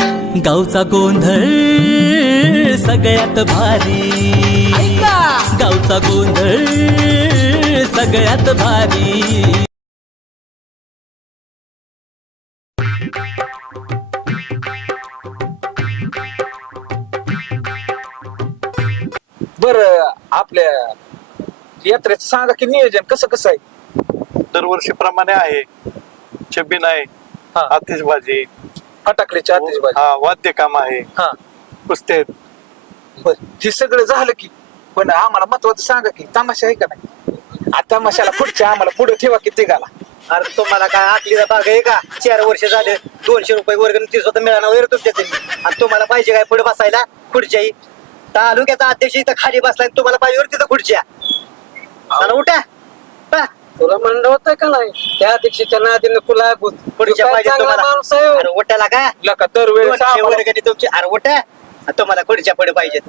गावचा गोंधळ सगळ्यात भारी, गावचा गोंधळ सगळ्यात भारी. बर आपल्या यात्रेचं सांगा की नियोजन कसं कसं आहे. दरवर्षीप्रमाणे आहे. छबिन आहे, हा. आतिषबाजी, फटाकड्याची आतिषबाजी, हा वाद्य काम आहे, हा. कुस्त्या आहेत. बर हे सगळं झालं की पण आम्हाला महत्वाचं सांगा की तमाशा आहे का नाही. आता तमाशाला पुढच्या आम्हाला पुढे ठेवा की तिघाला. अरे तुम्हाला काय आखलीचा भाग आहे का? 4 वर्ष झाले 200 रुपये वर्ग ती स्वतः मिळाला वगैरे तुमच्या तरी. आणि तुम्हाला पाहिजे काय पुढे बसायला खुर्च्याही तालुक्याचा अध्यक्ष इथं खाली बसलाय तुम्हाला पाहिजे तिथं खुर्च्या. चला उठा पा. तुला म्हणलं होतं का नाही त्या अध्यक्षाच्या नादीने तुला खुर्च्या पाहिजे तुम्हाला. अरे उठाला का लका दरवेळेस 200 आम्हाला- वर्गाने तुमची. अरे उठा तुम्हाला खुर्च्या पुढे पाहिजेत.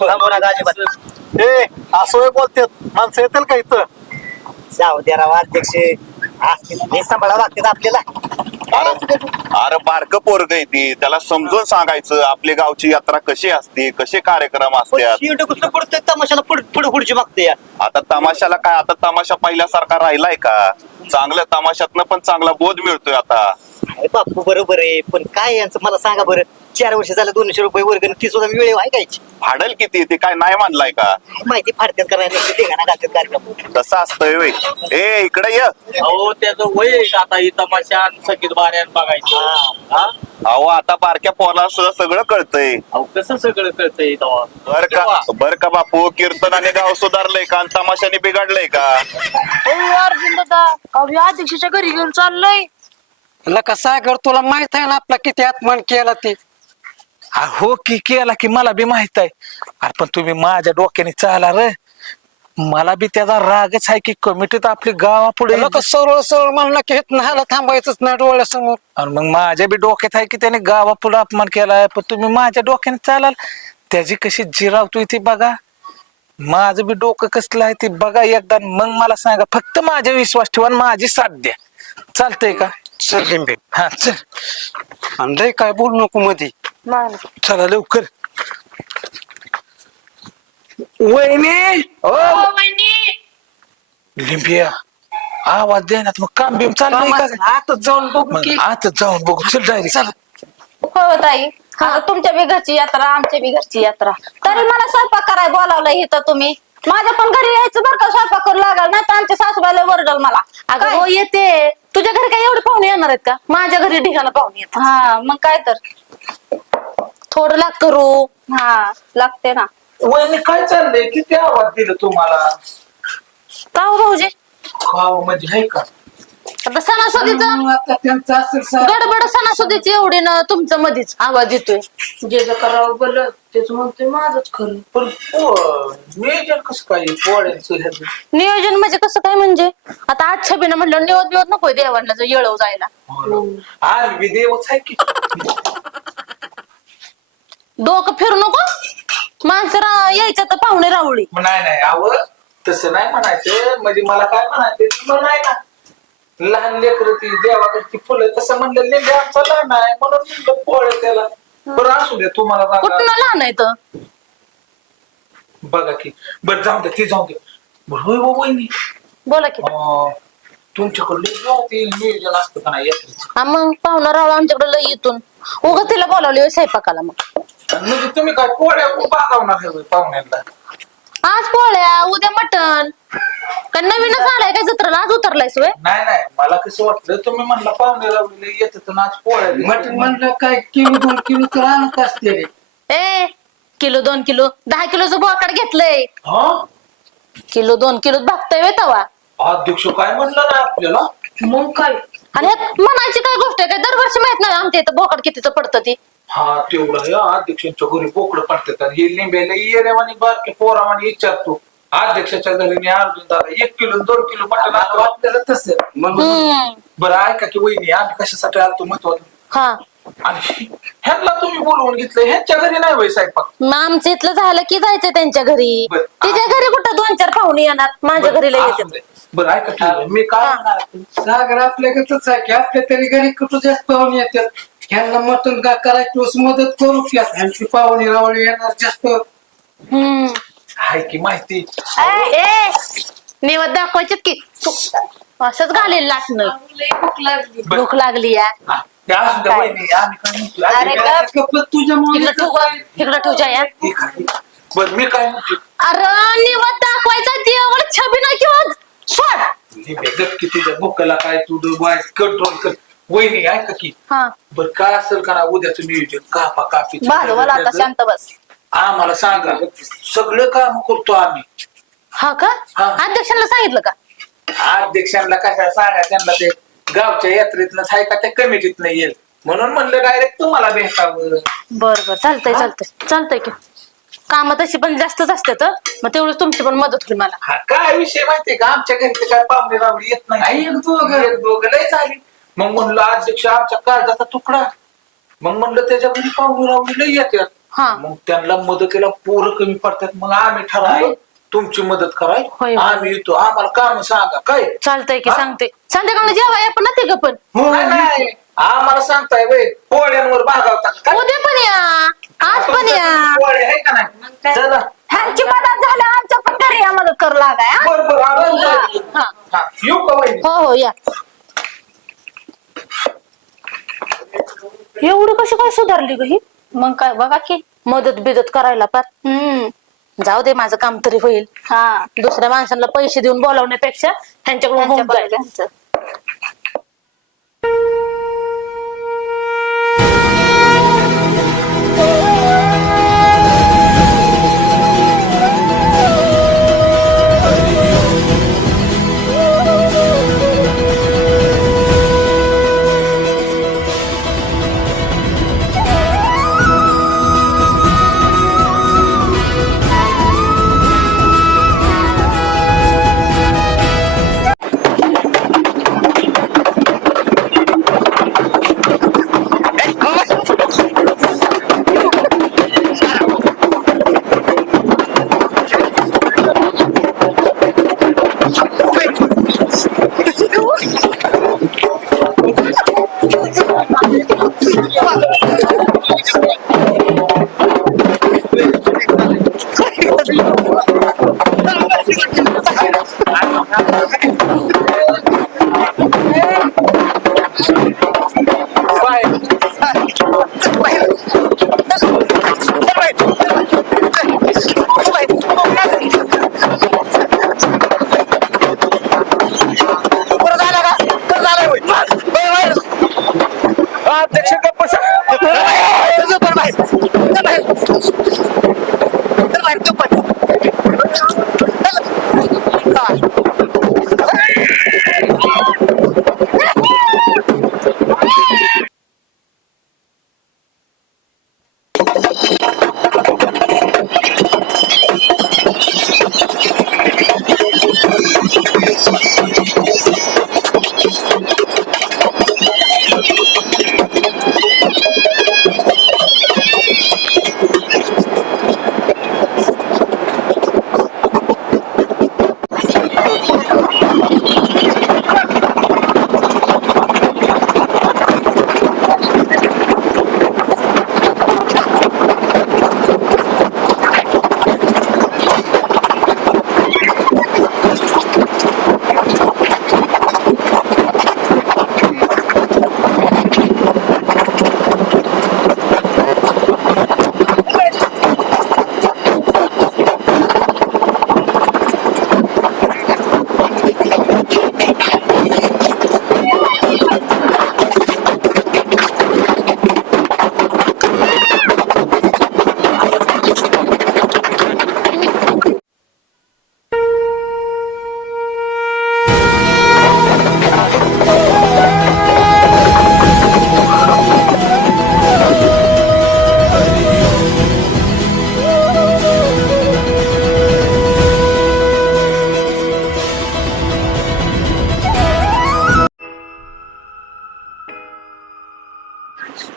थांबू नका अजिबात. ए असं बोलतात माणसं येतील का इथं? जाऊ द्या राव अध्यक्ष हे सांभाळावं लागते आपल्याला. अरे बारक पोरग आहे ती, त्याला समजून सांगायचं आपली गावची यात्रा कशी असते, कसे कार्यक्रम असतात. शेवटी कुठलं पडतोय तमाशाला पुढे खुर्ची मागते या. आता तमाशाला काय, आता तमाशा पहिल्यासारखा राहिलाय का? चांगलं तमाशातनं पण चांगला बोध मिळतोय आता. अरे बापू बरोबर आहे पण काय यांचं मला सांगा बरं. 4 वर्ष झालं 200 रुपये वर्ग ती सुद्धा वेळ ऐकायची भाडल किती ते काय नाही मानलाय का? माहिती फाडत्यात करायला ठिकाणा घालतात कार्यक्रम. तसं असतंय व्हय. ए इकडे ये. अहो त्याचं वय आहे का आता ही तमाशा सगळीत बाऱ्यान बघायचं. हा? अहो आता बारक्या पोराला सुद्धा सगळं कळतंय. अहो कसं सगळं कळतंय तेव्हा. बर का बापू, कीर्तनाने गाव सुधारलंय का आणि तमाशाने बिघडलंय का? अर्जुन दादा अध्यक्षाच्या घरी घेऊन चाललंय. लका सागर तुला माहित आहे ना आपला किती अपमान केला ते. हो की केला की मला बी माहित आहे. अरे पण तुम्ही माझ्या डोक्याने चाला रे. मला बी त्याचा रागच आहे की कमिटीत आपली गावापुढे लका सरळ सरळ म्हणलं की ह्याला थांबायचंच नाही डोळ्यासमोर. आणि मग माझ्या बी डोक्यात आहे की त्याने गावापुढे अपमान केलाय. पण तुम्ही माझ्या डोक्याने चालाल त्याची कशी जिरावतोय ती बघा. माझं बी डोकं कसलं आहे ती बघा एकदा. मग मला सांगा, फक्त माझ्या विश्वास ठेवा आणि माझी साथ द्या. चालतंय का? चल लिंबे हा चल. आणि लय काय बोलू नको मध्ये. चला लवकर. वहिनी ओ लिंबिया आवाज दे ना. मग काम बिम चाललंय का? आता जाऊन बघू मग की. आता जाऊन बघू. चल डायरेक्ट चला. हो ताई आता तुमच्या बी घरची यात्रा आमच्या बी घरची यात्रा तरी मला स्वयंपाक करायला बोलावलं इथं तुम्ही. माझ्या पण घरी यायचं बरं का स्वयंपाक करू लागाल नाही तर आमच्या सासूबाईला वरडल मला. अगं हो येते. तुझ्या घरी काय एवढे पाहुणे येणार आहेत का? माझ्या घरी ढिगाणं पाहुणे येतात. हा मग काय तर थोडं लाग करू. हा लागते ना. वहिनी काय चाललंय? किती आवाज दिलं तुम्हाला? का हो भाऊजी खाव म्हणजे आहे का? आता सणासुदीचं आता त्यांचं असेल गडबड सणासुदीची एवढी ना तुमचं मध्येच आवाज येतोय. जे करावं बोल तेच म्हणतोय माझंच खरं. पण नियोजन कसं काय पोळ्यांचं ह्याचं? नियोजन म्हणजे कसं काय म्हणजे आता आज छबीनं म्हटलं निवत बिवत नको देवांना येळव जायला. आम्ही बी देवच आहे की. डोकं फिरू नको. माणसं यायचं तर पाहुणे रावळी. नाही नाही आव तसं नाही म्हणायचं. म्हणजे मला काय म्हणायचं तुम्हाला नाही ना लहान लेकर ती देवाकडची फुलं तसं म्हणलं लिंबे आमचा लहान आहे म्हणून म्हणलं पोळे त्याला. बरं असू दे तुम्हाला कुठं लहान आहे तर बघा की. बरं जाऊ दे ती जाऊ दे. बरं होय हो वहिनी बोला की. तुमच्याकडे नियोजन असतं का नाही यात्रेचं? हा मग पाहुणा रावळ आमच्याकडे लय येतून उगा तिला बोलावली स्वयंपाकाला. मग म्हणजे तुम्ही काय पोळ्या बागावणार आहे होय पाहुण्यांना? आज पोळ्या उद्या मटण. का नवीनच आलाय काय जत्रेला? आज उतरलाय सोय. नाही नाही मला कसं वाटलं तुम्ही म्हणला पाहुणे लावलेले येतात आज पोळ्या मटण म्हणलं काय किलो 2 किलो तर आणत असते रे. ए किलो 2 किलो 10 किलोचं बोकाड घेतलंय. हा किलो 2 किलो भागतय वे तवा. अध्यक्ष काय म्हणलं नाही आपल्याला? मग काय आणि ह्यात म्हणायची काय गोष्ट आहे काय? दरवर्षी माहित नाही आमच्या इथं बोकाड कितीचं पडतं ती. हा तेवढं या अध्यक्षांच्या घरी बोकडं पडतात. आणि हे लिंब्याला येण्यावानी बारके पोरावानी विचारतो अध्यक्षाच्या घरी मी अर्जुन दादा 1 किलो 2 किलो मटण आणलं आपल्याला तसं. हम्म बरं ऐका की वहिनी आम्ही कशासाठी आलतो महत्वाचं. हा आणि ह्यांना तुम्ही बोलवून घेतलं ह्यांच्या घरी नाही वय स्वयंपाक? मग आमचं इथलं झालं की जायचं त्यांच्या घरी. बरं. तिच्या घरी कुठं 2-4 पाहुणे येणार. माझ्या घरी लय असू येते. दे. बरं ऐका की मी काय म्हणणार सागर आपल्याकडच आहे की आपल्या तरी घरी कुठं जास्त पाहुणे येतात. ह्यांना मटण का करायची मदत करू की ह्यांची पाहुणे रावळे येणार जास्त. हाय की माहिती. ए निवड दाखवायचे की तू असंच घालेल लाटणं. लई भूक लागली. भूक लागली या ते असू द्या वहिनी, आम्ही काय म्हणतो अरे गप. कपत तुझ्यामुळे तिकडं ठेव गं. तिकडं ठेव या बर मी काय म्हणतो अरे निवड दाखवायचा देवळ छबी नाही किंवा सोड. गप की तुझ्या भुकाला काय तू कंट्रोल कर. वहिनी ऐका की हा बर काय असेल का उद्याचं नियोजन कापा कापी बाजूला आता शांत बस. आम्हाला सांगा सगळं काम करतो आम्ही. हा का हा. अध्यक्षांना सांगितलं का? अध्यक्षांना कशा सांगा त्यांना ते गावच्या यात्रेतनं आहे का त्या कमिटीत येईल म्हणून म्हणलं डायरेक्ट तुम्हाला भेटावं. बर बर चालतंय चालतंय चालतंय की काम तशी पण जास्तच असतात मग तेवढी तुमची पण मदत होईल मला. हा काय विषय माहितीये का आमच्या घरी काय पाहुणे रावडी येत नाही. एक दोघं लय झाली. मग म्हणलं अध्यक्ष आमच्या काळजाचा तुकडा. मग म्हणलं त्याच्या घरी पाहुणे रावडी लय येतात. हा मग त्यांना मदतीला पोरं कमी पडतात. मग आम्ही ठरवलं तुमची मदत कराय होय. आम्ही येतो आम्हाला काम सांगा काय. चालतंय की सांगते संध्याकाळ जेवाय आपण ना ते पण नाही, नाही. आम्हाला सांगताय वय पोळ्यांवर भागावता का? उद्या पण या आज पण या. पोळे आहे का नाही चला. ह्यांची मदत झाल्या आमच्या पण घरी या मदत करू लागाय हा? बर बर आम्ही हा. हा, येऊ का वहिनी? हो हो या. एवढी कशी काय सुधारली ग ही? मग काय बघा की मदत बिदत करायला पार. जाऊ दे माझं काम तरी होईल. हा दुसऱ्या माणसांना पैसे देऊन बोलावण्यापेक्षा ह्यांच्याकडून होऊन जाईल. अध्यक्ष गप्प बसा.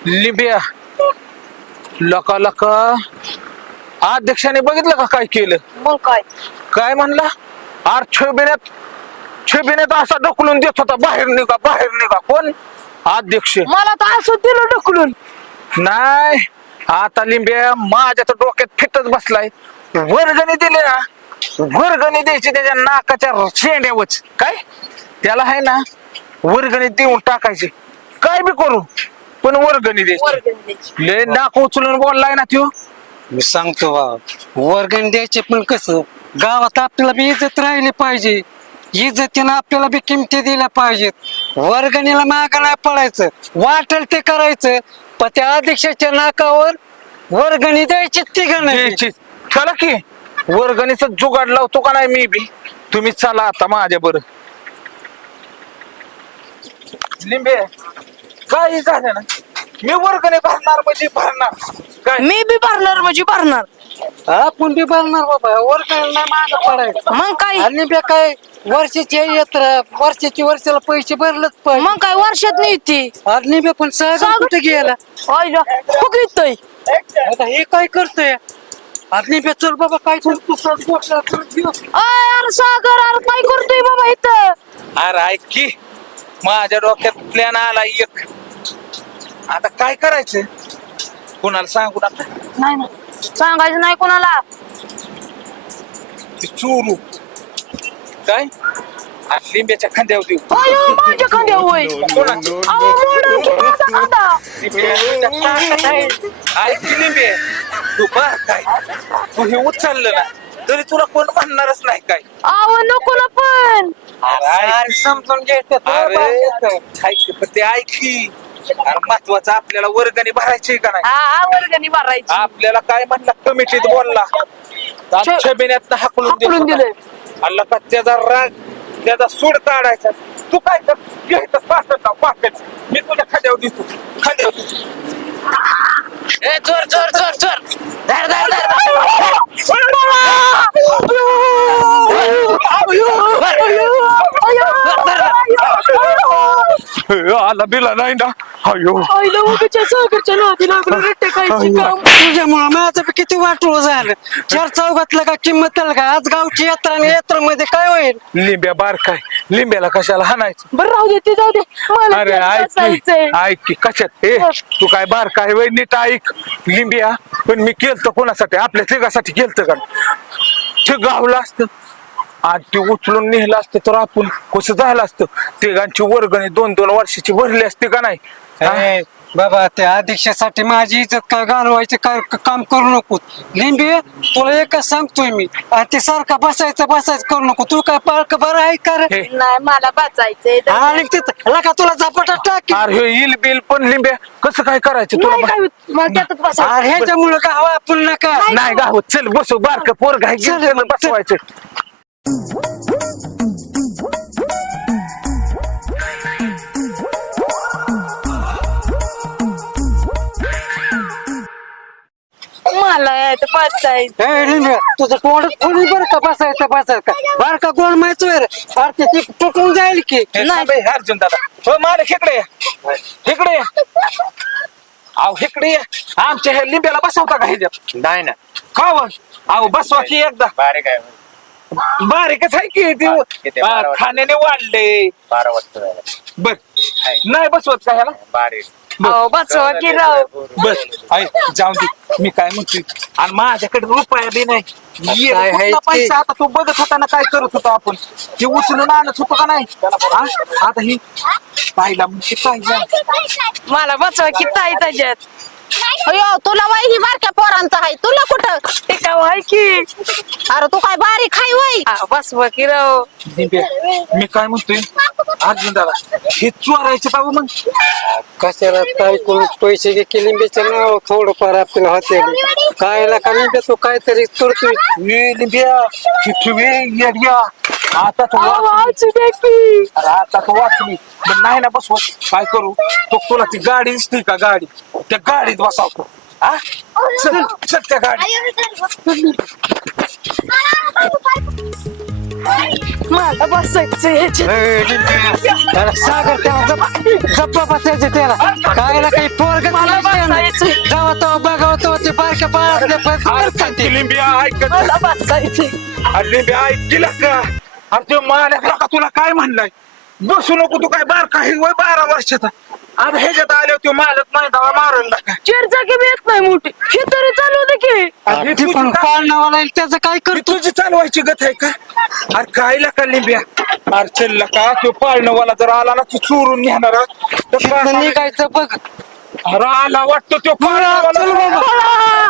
लिंबिया लका लका अध्यक्षाने बघितलं का काय केलं. मग काय काय म्हणला आर छबिन्यात असा ढकलून देत होता बाहेर निघा कोण अध्यक्ष मला तर असं दिलं ढकलून. नाही आता लिंब्या माझ्या तर डोक्यात फिटच बसलाय. वर्गणी दिली ना, वर्गणी द्यायची त्याच्या नाकाच्या शेंड्यावच. काय त्याला आहे ना वर्गणी देऊन टाकायची, काय बी करू पण वर्गणी द्यायची. लय नाक उचलून बोललाय ना त्यो. मी सांगतो बाबा, वर्गण द्यायचे पण कसं गावात आपल्याला बी इज्जत राहिली पाहिजे, इज्जतीनं आपल्याला बी किमती दिल्या पाहिजेत. वर्गणीला मागं नाही पडायचं, वाटेल ते करायचं, पण त्या अध्यक्षाच्या नाकावर वर्गणी द्यायची तिघं नाही. द्यायची. चला की वर्गणीचा जुगाड लावतो का नाही मी बी. तुम्ही चला आता माझ्या बरं. लिंबे काही झालं ना, मी वर्गणी भरणार म्हणजे भरणार. काय मी बी भरणार म्हणजे भरणार. आपण बी भरणार बाबा, वर्गणीला नाही मागं पडायचं. मग काय आणि बी काय वर्षाची यात्रा, वर्षाला पैसे भरलंच पाहिजे. मग काय वर्षात नाही ती. आणि बी पण सागर कुठे गेला? फुक येतोय. आता हे काय करतोय? आणि बी चल बाबा, काय तू अरे सागर, अरे काय करतोय बाबा इथं? अरे ऐक की, माझ्या डोक्यात प्लॅन आला एक. आता काय करायचं, कोणाला सांगू नका. नाही ना, सांगायचं नाही कोणाला. ते चोरू काय आणि लिंब्याच्या खांद्यावर देऊ. अयो, माझ्या खांद्यावर होय. कोणाचं? अहो, मोडून माझा खांदा. ऐक की लिंबे, तू बार काय तू हे उचललं ना तरी तुला कोण म्हणणारच नाही काय. अहो, नको ना पण. अरे समजून घ्यायचं. ऐक पण ते ऐक की, अरे महत्वाचं आपल्याला वर्गणी भरायची का नाही. हा, वर्गणी भरायची. आपल्याला काय म्हणला कमिटीत बोलला, छबिन्यात हाकलून दिलं. अल्ला का त्याचा राग, त्याचा सूड काढायचा. तू काय कर, घ्यायचं पाकट मी तुझ्या खांद्यावर देतो, खांद्यावर देतो. ए, चोर चोर चोर चोर. धर धर धर. आला बिला नाही ना. अयो आईला उगाच्या सागरच्या नादी लागलं रट्टे खायची काम. तुझ्यामुळं माझं बी किती वाटलं झालं. चार चौघातलं का किंमत त्याला का? आज गावची यात्रा आणि यात्रेमध्ये काय होईल? लिंब्या बार काय, लिंब्याला कशाला हाणायचं. बरं राहू दे, ते जाऊ दे. मला अरे त्यात ऐक बसायचंय. की, ऐक की कशात ए तू काय बार काय वय नीट ऐक लिंबिया. पण मी केलतं कोणासाठी, आपल्या तिघासाठी केलतं का. ते गावलं असतं आणि ते उचलून नेलं असतं तर आपण कसं झालं असतं. तिघांची वर्गणी 2-2 वर्षाची भरली असते का नाही. ए, बाबा त्या अध्यक्षासाठी माझी इज्जत काय घालवायचं काय काम करू नको. लिंबे तुला एकच सांगतोय मी, आणि ते सारखा बसायचं करू नको. तू काय पाळक बरं आहे का रे? हे, नाही, मला वाचायचंय. आणि तिथं का तुला झपाटा टाक. अरे हे येईल बिल पण लिंब्या कसं काय करायचं नाही तुला. काय होत, मला त्यातच बसायचं. अरे ह्याच्यामुळं गाव आपण नका. नाही गावत, चल बसू बारक पोरग आहे, चल, गेलं चल. बसवायचं. मला यात बसायचं. ए, लिंबे तुझं तोंड थोडी बरं का बसायचं बरं का गोड माहिती रे. अरे ते तुटून जाईल की. नाही बाई, अर्जुन दादा हो मालक इकडे या, इकडे या. अहो इकडे या, आमच्या ह्या लिंब्याला बसवता का ह्याच्यात. नाही ना, का हो? अहो बसवा की एकदा. बारीक आहे. बारीकच आहे की किती? ते 12 वाजता. खाण्याने वाढले. 12 वाजता झालं. बर नाही बसवत का ह्याला. बारीक. अहो, बसवा की राव. बस आहे जाऊ दे. मी काय म्हणतोय, आणि माझ्याकडे रुपया बी नाही. ये, काय आहे कुठला ते? पैसा आता तू बघत होता ना काय करत होतो आपण, ते उचलून आणत होतो का नाही. हा? आता ही पाहिला म्हणजे काय झालं? मला बसवा की ताई त्याच्यात. अयो, तुला वय ही बारक्या पोरांचा आहे, तुला कुठं. ते काय आहे की. अरे तू काय बारीक खाय वय. बसवा की राव. मी काय म्हणतोय अर्जुन दादा, हे चोरायचं बाबू मग. कशाला काय करून पैसे घे लिंबेच्या नाव थोडंफार आपल्याला होते. कायला का लिंबे तू काहीतरी करतोय. लिंबिया येड्या, आता तू अहो, वाचली. वाचू दे की. अरे आता तू वाचली पण नाही ना बसवत. काय करू, तो तुला ती गाडी दिसते का, गाडी त्या गाडीत बसावतो. हा चल चल त्या गाडी. मला बसायचं ह्याच्यात. ए, लिंबे, त्याला सागर त्याला जप्पा बसायचे त्याला. कायला काही पोरग मला बसायचं. जावा तो बघावं तो ते बारक्या पाळातले लिंबिया ऐकत मला बसायचं. लिंबिया ऐकला का. अरे ते मालक का तुला काय म्हणलाय, बसू नको तू काय बार काही वय 12 वर्षाचा. आता ह्याच्यात आले होते मालक नाही दवा मारून टाका. चारचाकी बी येत नाही मोठी हे तरी चालू होते की अरे ते पण पाळणावाला आहे, त्याचं काय ही करतो तुझी चालवायची गत आहे का? अरे काय लका लिंब्या अरे चल का तो पाळणवाला जर आला ना तू चोरून नेणार हा. तर तिथनं काय- निघायचं बघ. अरे आला वाटतो तो पाळणवाला.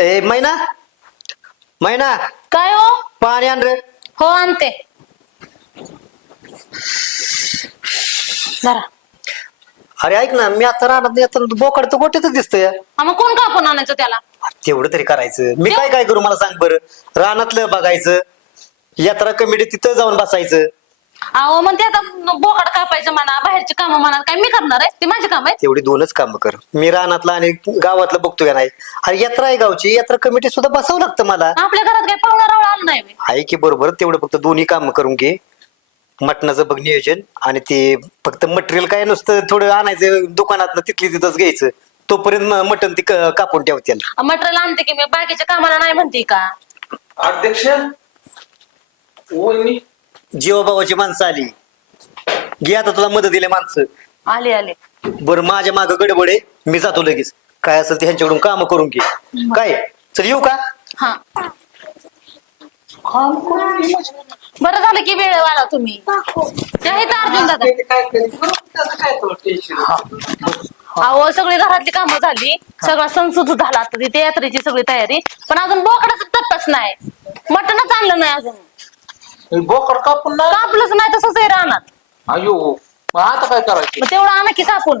ए मैना मैना काय हो पाणी आण रे. हो आणते जरा अरे ऐक ना मी आता राहणार येताना बोकड तर गोट्यातच दिसतोय. हा, मग कोण कापून आणायचं त्याला तेवढं तरी करायचं. मी काय काय करू मला सांग बरं. रानातलं बघायचं, यात्रा कमिटी तिथं जाऊन बसायचं. अहो मग ते आता बोकाड कापायचं म्हणा बाहेरची कामं म्हणा काय मी करणार आहे ते माझे काम आहे तेवढी दोनच काम कर. मी रानातलं आणि गावातलं बघतो का नाही. अरे यात्रा आहे गावची, यात्रा कमिटी सुद्धा बसावं लागतं मला. आपल्या घरात काही पाहुणा रावळ आला नाही बे. आहे की बरोबर. तेवढं फक्त दोन्ही काम करून घे. मटणाचं बघ नियोजन आणि ते फक्त मटेरियल काय नुसतं थोडं आणायचं दुकानात तिथली तिथंच घ्यायचं. तोपर्यंत मटण ती कापून ठेवतील. मटेरियल आणते की मी बाकीच्या कामाला नाही म्हणते का अध्यक्ष वहिनी जीवाभावाची माणसं आली. घे आता तुला मदत दिले माणसं. आले आले बरं माझ्या मागं गडबड आहे. मी जातो लगेच. काय असेल ते ह्यांच्याकडून काम करून घे. काय चल येऊ का? हा बरं झालं की वेळ वाढा तुम्ही ते आहेत अर्जुन दादा अहो सगळी घरातली कामं झाली सगळा संसद झाला आता तिथे यात्रेची सगळी तयारी पण अजून बोकडाच तप्पच नाही मटणच आणलं नाही अजून बोकड कापून ना कापलंच नाही तसंच आहे रानात अयो मग आता काय करायचं? मग तेवढं आणा की कापून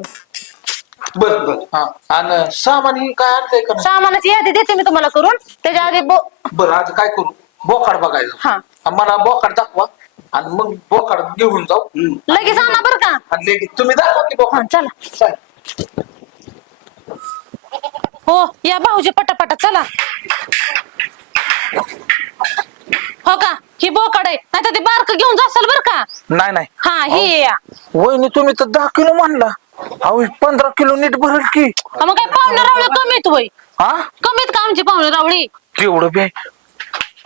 बर बर हा आणि सामान ही काय आणतंय का नाही? सामानाची यादी देते मी तुम्हाला करून त्याच्या आधी बरं आता काय करू बोकाड बघायचं हा मला बोकाड दाखवा आणि मग बोकाड घेऊन जाऊ लगेच आणा बरं का आणि लगेच तुम्ही दाखवा की हा बोकाड. चला हो या भाऊजी पटापटा चला हो का ही बोकड आहे नाही तर ते बारक घेऊन जासाल बरं का नाही नाही हा हे या वहिनी तुम्ही तर 10 किलो म्हणला अहो 15 किलो नीट भरेल की हा, मग काय पाहुणे रावळे कमीत होय हा कमीत का आमची पाहुणे रावळी तेवढं बी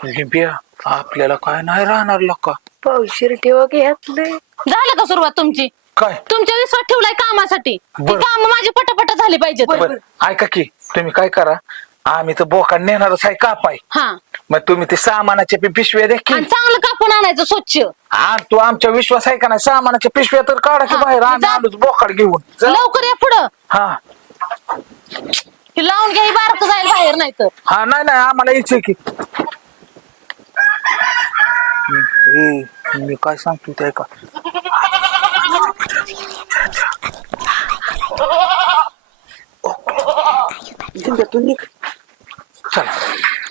लिंबिया आपल्याला काय नाही राहणार लका पावशीर ठेवा घेतले झालं का सुरुवात तुमची काय तुमच्या विश्वास ठेवलाय कामासाठी बरं. काम माझी पटापट झाली पाहिजेत बरं ऐका की तुम्ही काय करा आम्ही तर बोकाड नेणारच आहे कापाय हा मग तुम्ही ते सामानाच्या पिशव्या द्या की आणि चांगलं कापून आणायचं स्वच्छ हा तू आमच्या विश्वास आहे का नाही सामानाच्या पिशव्या तर काढा की हा, बाहेर आम्ही जा. आलोच बोकाड घेऊन जा. लवकर या पुढं हा हे लावून घ्या ही बारक जाईल बाहेर नाही तर हा नाही नाही आम्हाला यायचंय की मी काय सांगतो ते ऐका चला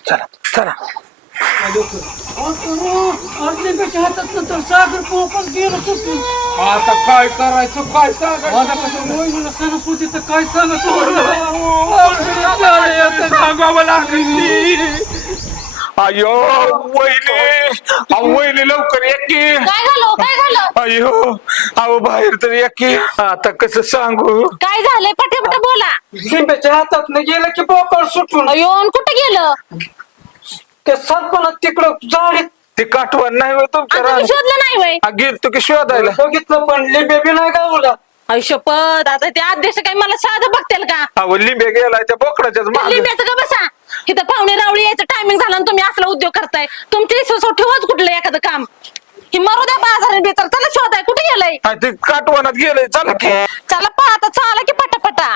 चला चला आता काय करायचं काय सांगावं लागेल अयो वहिनी लवकर एक की काय झालं काय झालं अयो अहो बाहेर तर एक की आता कसं सांगू काय झालंय पटापट बोला लिंब्याच्या हातात गेलं की बोकड सुटून अयो आणि कुठं गेलं ते सरपणात तिकडं जाळीत ते काठवण नाही होय तुमच्या आणि तुम्ही शोधलं नाही वय गेलतो की शोधायला बघितलं पण लिंबे बी नाही गावला. आयुष्यपद आता ते अध्यक्ष काही मला साधं बघतील का अहो लिंबे गेलाय त्या बोकडाच्याच मागे लिंब्याचं का बसा इथं पाहुणे रावळी यायचं टायमिंग झालं आणि तुम्ही असला उद्योग करताय तुमच्या विश्वास ठेवच कुठलं एखादं काम ही मरू द्या बाजार बेतर चला शोधाय कुठे गेलंय हा, ते काठवणात गेलंय चला की चला पळा चला की पटापटा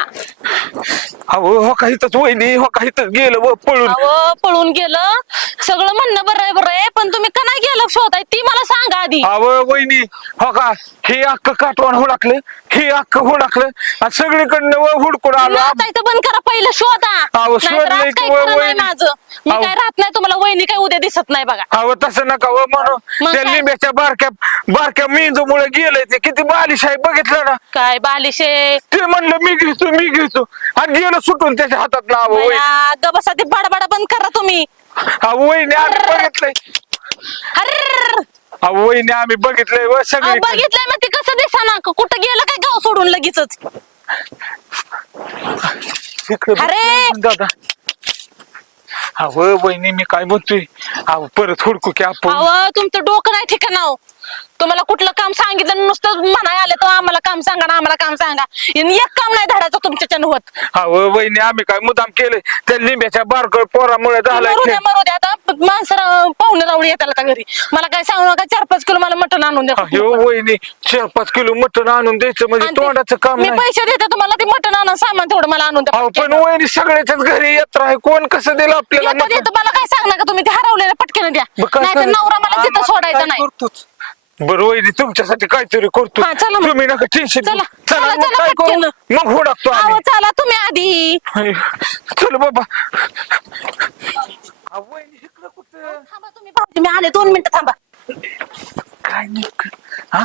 अहो हो काहीतच वहिनी हो काहीतच गेलं व पळून अहो पळून गेलं सगळं म्हणणं बरं आहे पण तुम्ही का नाही गेलं शोधाय ती मला सांगा आधी अहो वहिनी हो का हे अख्खं काठवण हुडकलं हे अख्खं हुडकलं आणि सगळीकडनं व हुडकून आलो नाचायचं बंद करा पहिलं शोधा अहो, नाहीतर आज शोधलंय काही की खरं नाही वहिनी. माझं मी अहो. काय राहत नाही तुम्हाला वहिनी काय उद्या दिसत नाही बघा अहो तसं नका व म्हणू मग त्या काय? लिंब्याच्या बारक्या मेंदूमुळे गेलंय ते किती बालिश आहे बघितलं ना काय बालिशे ते म्हणलं मी घेतो आणि गेलं सुटून त्याच्या हातात ना अहो बसा ते बडबड बंद करा तुम्ही वहिनी आम्ही बघितलंय हर्र अहो वहिनी आम्ही बघितलंय व अहो, सगळी बघितलंय मग ते कसं दिसाना कुठं गेलं काय गाव सोडून लगेचच इकडे अरे! दादा अहो वहिनी मी काय म्हणतोय अहो परत हुडकू की आपण अहो तुमचं डोकं नाही ठिकाणाव. तुम्हाला कुठलं काम सांगितलं नुसतं म्हणाय आलं तर आम्हाला काम सांगा ना आम्हाला काम सांगा. आणि एक काम नाही धडायचं तुमच्याच्यानं होत. अहो वहिनी आम्ही काय मुद्दाम केलंय त्या लिंब्याच्या बारकळ पोरामुळे झालाय मरू द्या खेळ. मरू द्या आता माणसं पाहुणे रावडी येतात आता घरी. मला काय सांगू नका 4-5 किलो मला मटण आणून द्या. अहो वहिनी 4-5 किलो मटण आणून द्यायचं म्हणजे आणि ते- तोंडाचं काम मी नाही. पैसे देते तुम्हाला ते मटण आणून सामान तेवढं मला आणून द्या. अहो पण वहिनी सगळ्याच्याच घरी यात्रा आहे कोण कसं दिलं आपल्याला येतं मटण? देतं मला काय सांगणार का तुम्ही ते हरवलेलं पटकन द्या. मग काय नाही तर करायचं? नवरा मला तिथं सोडायचं नाही. करतोच. बरं वहिनी तुमच्यासाठी काहीतरी करतो हा, चला मग. तुम्ही नका टेन्शन चला, चला चला, मग चला, काय करू पटकन. मग हुडकतो अहो आम्ही चला तुम्ही आधी. चल बाबा अहो, वहिनी इकडं कुठं थांबा तुम्ही भाऊजी मी आले 2 मिनिटं थांबा. काय नेमकं हा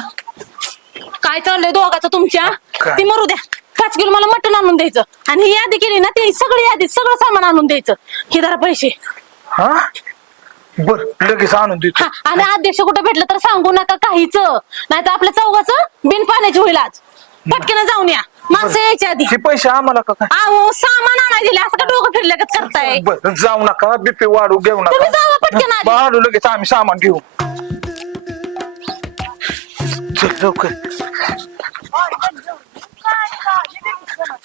काय चाललंय दोघाचं तुमच्या काय? ती मरू द्या. 5 किलो मला मटण आणून द्यायचं आणि ही यादी केली ना ती सगळी यादी सगळं सामान आणून द्यायचं. हे जरा पैसे. हा बर लगेच आणून देतो हा आणि अध्यक्ष कुठे भेटलं तर सांगू नका काहीच. नाही तर आपल्या चौघाचं बिन पाण्याची होईल आज. पटकन जाऊन या माणसं यायच्या आधी. हे पैसे आम्हाला का काय अहो सामान आणाय दिले असं का डोकं फिरल्यागत करताय. बर जाऊ नका बीपी वाढू घेऊ तुम्ही नका जावा पटकन आधी. वाढू लगेच आम्ही सामान घेऊ चल लवकर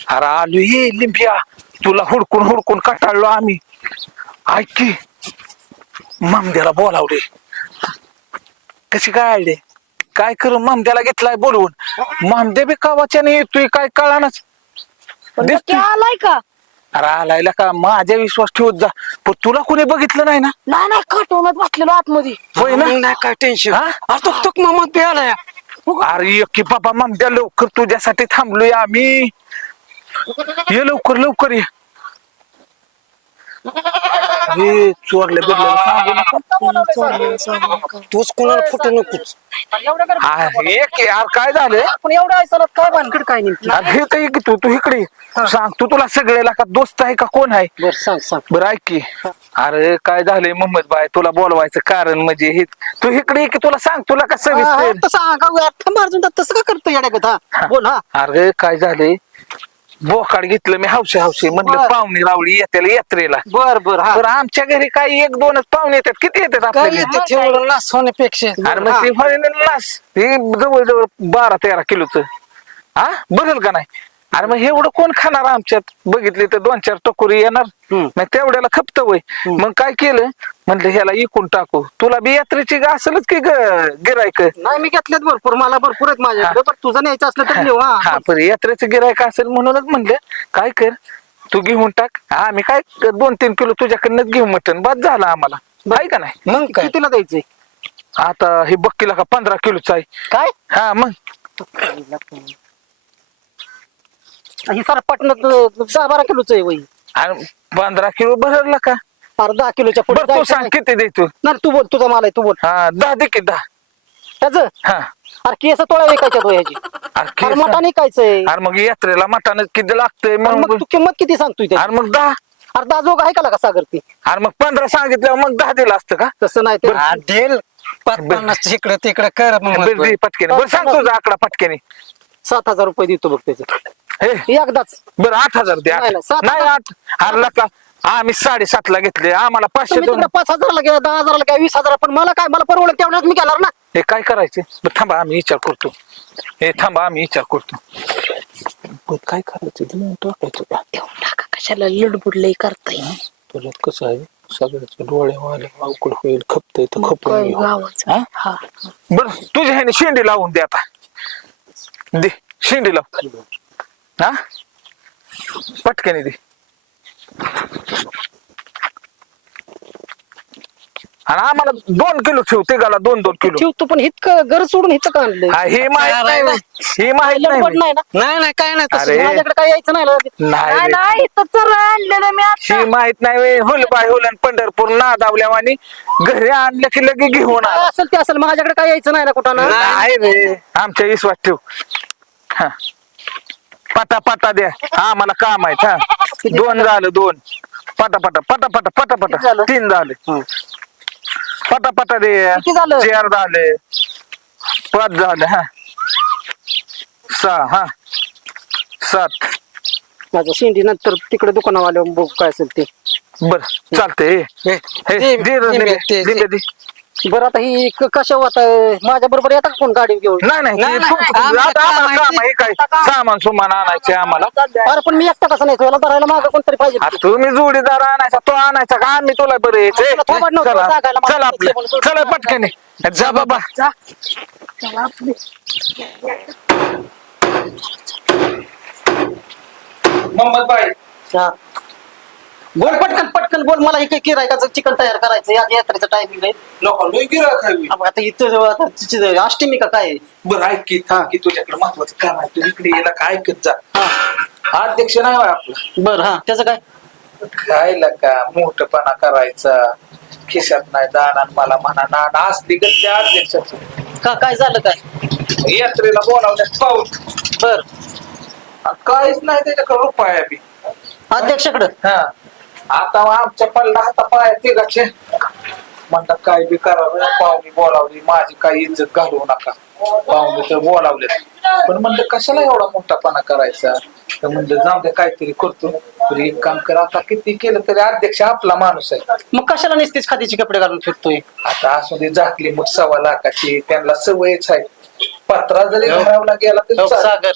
अरे आलो ये लिंबिया तुला हुडकून हुडकून कटाळलो आम्ही ऐक की मामद्याला बोलावले कशी काय आले काय करू मामद्याला घेतलाय बोलवून मामद्या बी कावाच्याने येतोय काय कळानाच दिसतोय. आलाय का अरे आलायला का माझ्या विश्वास ठेवत जा पण तुला कोणी बघितलं नाही ना नाही नाही काटवण्यात बसलेलो आतमध्ये. होय ना मग नाही काय टेन्शन. हा? आता तुक मामा प्याला अरे की बाबा मामद्या लवकर तुझ्यासाठी थांबलोय आम्ही ये लवकर लवकर ये हे चोरले तूच कोणाला फुटू नकोच. यार काय झालं पण एवढं ऐसाला काय भानगड काय नाही. अरे हे काही की तू इकडे ये. सांग तू तुला सगळ्याला का दोस्त आहे का कोण आहे बर सांग सांग. बरं ऐक की अरे काय झालंय मोहम्मद बाय तुला बोलवायचं कारण म्हणजे हे तू इकडे ये की तुला सांग तुला का सविस्तर तसं का करतो येड्या कथा बोल. हा अरे काय झालंय बोकाड घेतलं मी हौशी हौशी म्हणलं बर. पाहुणे रावळी येत्याला यात्रेला बर बर. हा तर आमच्या घरी काही 1-2च पाहुणे येतात किती येतात काय आपल्या घरी? येते तेवढं लास होण्यापेक्षा. अरे मग ते फायनल लास हे जवळ 12-13 किलोच हा बघल का नाही अरे मग एवढं कोण खाणार आमच्यात बघितली तर 2-4 टकोरी येणार मग तेवढ्याला खपत वय मग काय केलं म्हणलं ह्याला इकून टाकू तुला बी यात्रेची असेलच की गिरायक नाही मी घेतलेत भरपूर मला भरपूर आहेत माझ्याकडे पण तुझं न्यायचं असलं तर नेऊ. हा हा पण यात्रेचं गिरायक असेल म्हणूनच म्हणलं काय कर तू घेऊन टाक आम्ही काय 2-3 किलो तुझ्याकडनंच घेऊ मटन बाद झाला आम्हाला आहे का नाही मग काय कितीला द्यायचंय आता हे बक्कीला का 15 किलोच आहे काय हा मग ही सारा पटण 10-12 किलोच आहे वही. आणि 15 किलो भरला का अरे 10 किलोच्या पुढे बरं तू जायचं सांग नाही. किती देतो नाही तू बोल तुझा माल आहे तू बोल. हा 10 दे की 10 त्याच हा अरे केस तोळा विकायच्या तो ह्याची अरे अरे केस- मटण विकायचंय. अरे मग यात्रेला मटानं किती लागतंय अरे मग मग तू किंमत किती सांगतोय त्याची? अरे मग 10 अरे दाजोग आहे का सागर ती अरे मग 15 सांगितल्यावर मग 10 दिलं असतं का तसं नाही ते देल 50 इकडे तिकडे कर बरं दे पटकेने बरं सांग तुझा आकडा पटकेने 7,000 रुपये देतो बघ त्याचे हे एकदाच. बरं 8,000 दे नाही, 7,000. नाही 8 अरे का आम्ही 7.5 घेतले आम्हाला 500 तुम्ही दोन तिकडे 5,000 घ्या 10,000 घ्या 20,000 पण मला काय मला परवडत तेवढ्यात मी घेणार ना. हे काय करायचे बरं थांबा आम्ही विचार करतो हे थांबा आम्ही विचार करतो बरं, काय करायचं देऊन टाकायचं का देऊन टाका कशाला लडबुडलंय करताय. तुला कसं आहे सगळ्याच डोळ्यावाले अवघड होईल खपतय तर खपून घेऊ. गावाचं हा? बरं तुझ्या ह्याने शेंडी लावून दे आता दे शेंडी लाव हा पटकन दे आणि आम्हाला 2 किलो ठेव तिघाला 2-2 किलो ठेवतो पण इतकं घर सोडून इथं का आणलंय हा, हे माहित नाही होय. हे माहित नाही लडबड होय. नाही ना. नाही नाही काय नाही अरे. माझ्याकडे काय यायचं नाही ना. नाही रे. नाही इथं तर आणलेलं मी आता. हे माहित नाही होय. हुलबाय हुलन पंढरपूर नादावल्यावानी घरी आणलं की लगे घेऊन आला. काय असेल ते असेल माझ्याकडे काय यायचं नाही ना कुठं ना. नाही रे आमच्या विश्वास ठेव हा पटा पटा द्या आम्हाला काम आहेत हा 2 झालं 2 पटा पटा पटा पटा पटा पटा किती झालं? 3 झाले पटा पटा दे किती झालं? 4 झाले 5 झाले हा 6 हा 7 माझं शेंडी नंतर तिकडे दुकानावाले बघू काय असेल ते बर चालतंय बरं आता ही कशा होत माझ्या बरोबर येतात कोण गाडी घेऊन नाही नाही नाही, ते तुमचं- आम्हाला आता काम आम्हाला आहे काम ते. आहे काय सामान सुमान आणायचे आम्हाला अरे पण मी एकटा कसं नाही तुला धरायला मागं कोणतरी पाहिजे आता तुम्ही जोडीदार आणायचा तो आणायचा का आम्ही तुला बरं यायचे तुला थोबाड नव्हतं चला सांगायला मला चला आपलं बोलून चला पटकन जा बाबा मोहम्मद भाई हा. बोल पटकन पटकन बोल मला हे किरायचं चिकन तयार करायचं आज यात्रेचं टायमिंग आहे नको लय गिऱ्हाईक आहे मी. आता इथं आता तिची अष्टमी का काय आहे? बरं ऐक की तुझ्याकडे महत्वाचं काम आहे तू इकडे यायला काय ऐकत जा हा अध्यक्ष नाही होय आपला बरं हा त्याचं काय खायला का मोठपणा करायचा खिशात नाही दाना मला म्हणा नाना असली का त्या अध्यक्षाचं का काय झालं काय यात्रेला बोलावण्यात पाऊस बर काहीच नाही त्याच्याकडे रुपया बी अध्यक्षाकडं हा आता आमच्या पडला हाता पाया तिघाचे म्हणतात काय बी करावं पाहुणे बोलावली माझी काही इज्जत घालवू नका पाहुणे तर बोलावले पण म्हणलं कशाला एवढा मोठापणा करायचा तर म्हणलं जाऊ दे काहीतरी करतो तर एक काम कर आता किती केलं तरी अध्यक्ष आपला माणूस आहे मग कशाला नुसतीच खादीचे कपडे घालून फिरतोय आता असू दे झाकली मग 1.25 लाखाची त्यांना सवयच आहे पत्रा जरी भरावला गेला तरी चालेल. सागर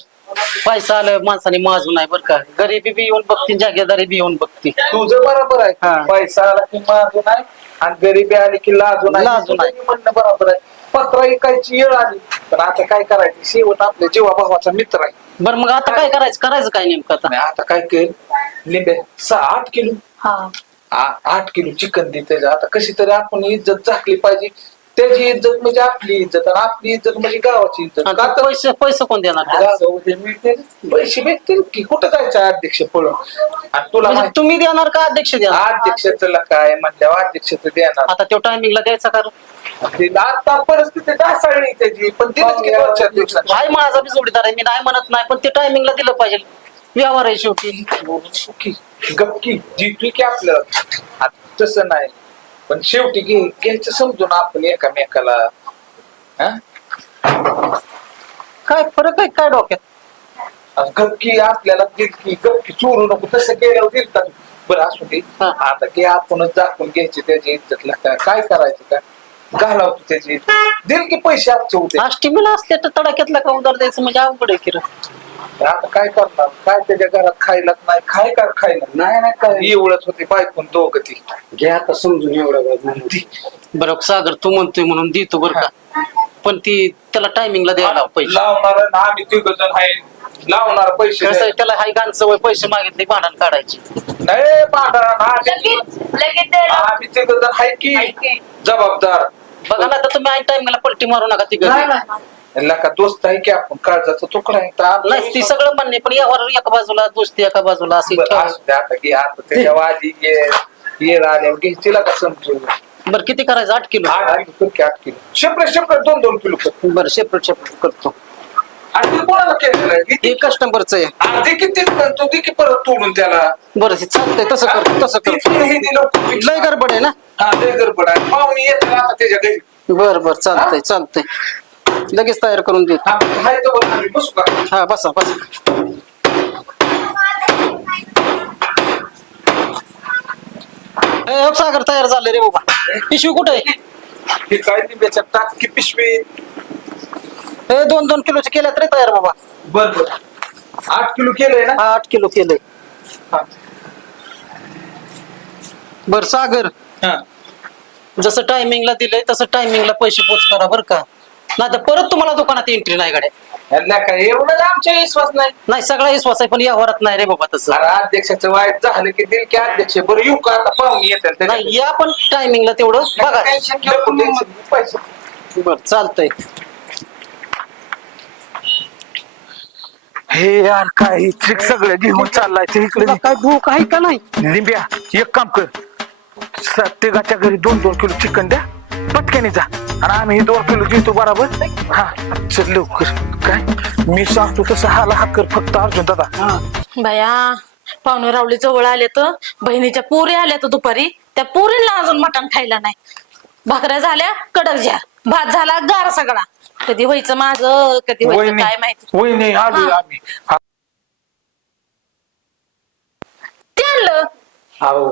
पैसा आलं माणसाने माजू नाही बरं का गरिबी बी येऊन बघती जागीरदारी बी येऊन बघती तुझं बरोबर आहे हा. पैसा आला की माजू नाही आणि गरिबी आली की लाजू नाही लाजू नाही. तुझं म्हणणं बरोबर आहे पत्रा ऐकायची वेळ आली पण आता काय करायचं शेवट आपल्या जीवा भावाचा मित्र आहे बरं मग आता काय करायचं काय नेमकं आता आणि आता काय कर लिंबे 8 किलो हा 8 किलो चिकन दे त्याचं आता कशी तरी आपण इज्जत झाकली पाहिजे त्याची इज्जत म्हणजे आपली इज्जत आणि आपली इज्जत म्हणजे गावाची इज्जत आणि का ते तर पैसे पैसे कोण देणार गावामध्ये मिळते पैसे भेटतील की कुठं जायचं अध्यक्ष पळून आणि तुला म्हणजे माहिती तुम्ही देणार का अध्यक्ष देणार अध्यक्षाचं काय म्हणल्यावर अध्यक्षाचं देणार आता तो टायमिंगला द्यायचा का ते आता परिस्थिती ढासळली त्याची पण दिलंच की 2-4 दिवसात हाय माझा बी जोडीदार आहे मी नाही म्हणत नाही पण ते टायमिंगला दिलं पाहिजे व्यवहार आहे शेवटी सुखी गपकी जिंकली की आपल्याला आता तसं नाही पण शेवटी घ्यायचं समजून आपण एकामेकाला हा काय फरक आहे काय डोक्यात गपकी आपल्याला दिलकी गपकी चोरू नको तसं केल्यावर दिलतात बरं असू दे हा. आता की आपणच दाखवून घ्यायचे त्याची इज्जत काय करायचं का घालावतो त्याची दिल की पैसे आजचे होते अष्टमीला असले तर तडाक्यातला का उधार द्यायचं म्हणजे अवघड आहे की रे. आता काय करणार काय त्याच्या घरात खायलाच नाही खायला नाही काय एवढंच होते बायकून दोघं ती घ्या आता समजून एवढं बरं सागर तू म्हणतोय म्हणून देतो बरं का पण ती त्याला टायमिंगला द्यायला पैसे लावणार ना आम्ही तिघ जण आहे लावणार पैसे कसं आहे, त्याला हाय गाणचं वय पैसे मागितले भांडण काढायचे नाही भांडण आम्ही तिघ जण आहे की जबाबदार बघा ना आता तुम्ही ऐन टायमिंगला पलटी मारू नका ती का दोस्त आहे की आपण काळजाचा तुकडा आहे तर आपलं नाही ती सगळं म्हणणे पण यावर एका बाजूला दोस्ती एका बाजूला अशी बरं, असू दे आता घे आता त्याच्या वाजी येर आल्यावर घे तिला का समजू बरं किती करायचं 8 किलो 8 किलो शेपरे 2 किलो कर बरं सेपरेट करतो आणि ते कोणाला केलेलं आहे हे कस्टमरचं आहे अर्धी किती तू दे की परत तोडून त्याला बरं हे चालतंय तसं करतो तसं करतो हे दिलं लय गडबड आहे ना हा लय गडबड आहे पाहुणे येतात आता त्याच्या घरी बरं बरं चालतंय चालतंय लगेच तयार करून देतो हा हाय तर आम्ही बसू का हा बसा बसा सागर तयार झाले रे बाबा पिशवी कुठे आहे हे काय लिंब्याच्या टाक की पिशवी 2-2 किलोचे केल्यात रे तयार बाबा बर 8 किलो केलंय ना हा 8 किलो केलंय हा. बर सागर हा. जसं टायमिंगला दिलंय तसं टायमिंगला पैसे पोच करा बरं का नाही तर परत तुम्हाला दुकानात एंट्री नाही गाड्या यांना काय एवढं आमच्या विश्वास नाही नाही सगळा विश्वास आहे पण या वरात नाही रे बाबा तसं अरे अध्यक्षाचं वाईट झालं की दिल की अध्यक्ष बरं येऊ का आता पाहुणे येतात नाही या पण टायमिंगला तेवढं बघा पैसे बर चालतंय हे यार काय ट्रिक सगळं घेऊन चाललाय ते इकडे तुला काय भूक आहे का नाही लिंब्या एक काम कर प्रत्येकाच्या घरी 2-2 किलो चिकन द्या पटक्याने जा आणि आम्ही 2 किलो घेतो बरोबर हा चल लवकर काय मी सांगतो तसं हाला हाकर फक्त अर्जुन दादा बाया पाहुणे रावली जवळ आले तर बहिणीच्या पोरी आल्या तर दुपारी त्या पोरींना अजून मटण खायला नाही भाकऱ्या झाल्या कडक झ्या भात झाला गार सगळा कधी व्हायचं माझं कधी व्हायचं काय माहिती वहिनी आली हा. आम्ही ते आणलं अहो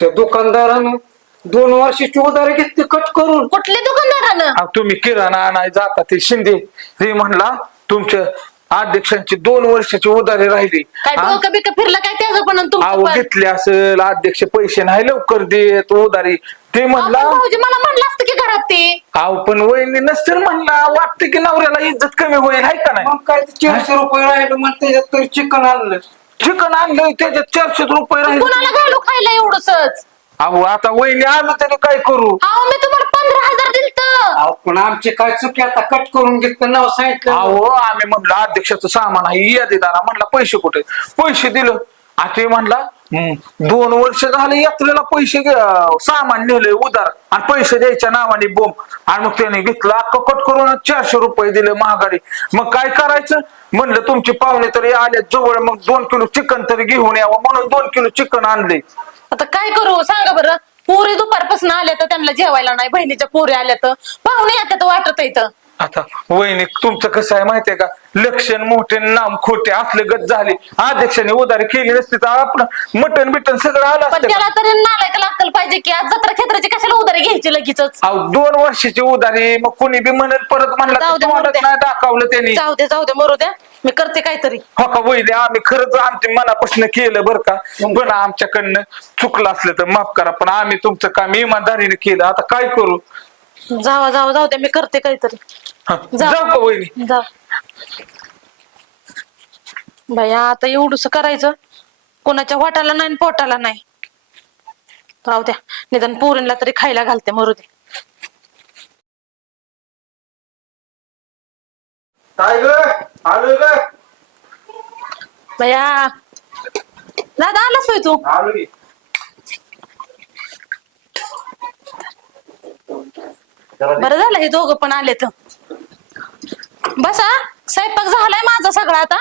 त्या दुकानदारानं 2 वर्षाची उधारी घेतली कट करून. कुठल्या दुकानदारानं? अहो, तुम्ही किराणा आणाय जाता ते शिंदे ते म्हणला तुमच्या अध्यक्षांची 2 वर्षाची उधारी राहिली. काय डोकं बिकं फिरलं काय त्याचं पण आणि तुमचं अहो पण? घेतले असेल अध्यक्ष पैसे नाही लवकर देत उधारी ते म्हणला. आपण भाऊजी मला म्हणलं असतं की घरात ते. अहो पण वहिनी नसेल म्हणला वाटतं की नवऱ्याला इज्जत कमी होईल आहे का नाही. मग काय ते 400 रुपये राहिले मग त्याच्यात तरी चिकन आणलं. चिकन आणलं त्याच्यात 400 रुपये राहिले. कुणाला घालू खायला एवढंच? अहो आता वहिनी आलं तरी काय करू. अहो मी तुम्हाला 15,000 दिलतं. अहो पण आमची काय चुकी आता कट करून घेतलं नाव सांगितलं. अहो आम्ही म्हणलं अध्यक्षाचं सामान आहे यादीदारा म्हणला पैसे कुठे पैसे दिलं आता ते म्हणला 2 वर्ष झाले यात्रेला पैसे सामान नेलंय उधार आणि पैसे द्यायच्या नावाने बोंब आणि मग त्याने घेतलं अख्खं कट करून 400 रुपये दिले महागाडी. मग काय करायचं म्हणलं तुमचे पाहुणे तरी आले जवळ मग 2 किलो चिकन तरी घेऊन यावं म्हणून 2 किलो चिकन आणले. आता काय करू सांगा बरं. पोरी दुपारपासून आल्या तर त्यांना जेवायला नाही, बहिणीच्या पोरी आल्या तर पाहुणे येतात वाटत इथं. आता वहिनी तुमचं कसं आहे माहितीये का लक्षण मोठे नाम खोटे असले गत झाले अध्यक्षाने उधारी केली नसती तर आपलं मटन बिटन सगळं आलं पण असतं. त्याला तरी नालायक लागतं पाहिजे की आज जत्रा क्षेत्राची कशाला उधारी घ्यायची लगेच. अहो 2 वर्षाची उधारी मग कोणी बी म्हणेल परत म्हणलं जाऊ दे, तोंडात मरू दे. नाही दाखवलं त्यांनी. जाऊ दे मरू द्या मी करते काहीतरी. हो का वहिनी आम्ही खरंच आमच्या मनापासून केलं बरं का पण आमच्याकडनं चुकलं असलं तर माफ करा पण आम्ही तुमचं काम इमानदारीने केलं आता काय करू. जाऊ दे मी करते काहीतरी. हा, जाऊ का वहिनी. जा भैया आता एवढंच करायचं कोणाच्या वाटाला नाही आणि पोटाला नाही. राहू द्या निदान पोरींला तरी खायला घालते मरू दे. काय ग आलोय ग भैया दादा आलास होय तू? आलो की. बरं झालं हे दोघं पण आले तर. बसा स्वयंपाक झालाय माझा सगळा आता.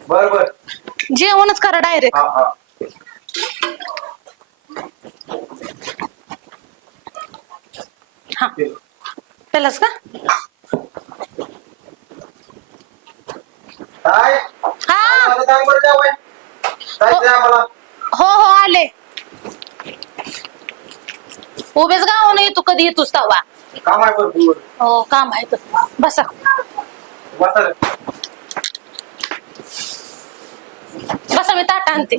बर बर जेवणच करा डायरेक्ट. हा हा हा पेलास का? काय हा आता सांग बरं जावई. काय ते आम्हाला हो आले. उभेच गाव नाही तू कधी येतोस तवा. काम आहे भरपूर. हो काम आहे तर बसा. बसा रे. बसा मी ताट आणते.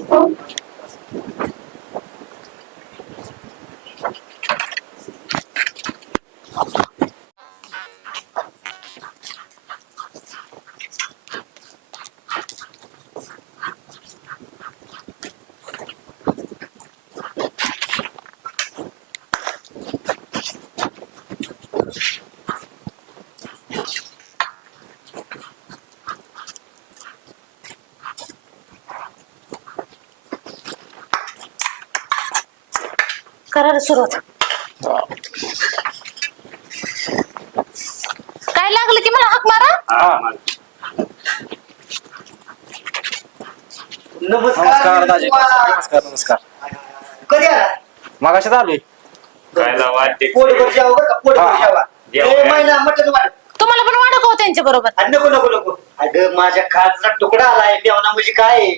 करा रे सुरुवात. काय लागलं की मला हाक मारा. नमस्कार दाजी. नमस्कार. कधी आला? मगाशी आलोय. पोटभर जेवा बरं का पोटभर जेवा. ए, महिना मटण वाढ. तुम्हाला पण वाढव हो त्यांच्या बरोबर. नको अगं माझ्या खासचा तुकडा आलाय मेवना म्हणजे काय.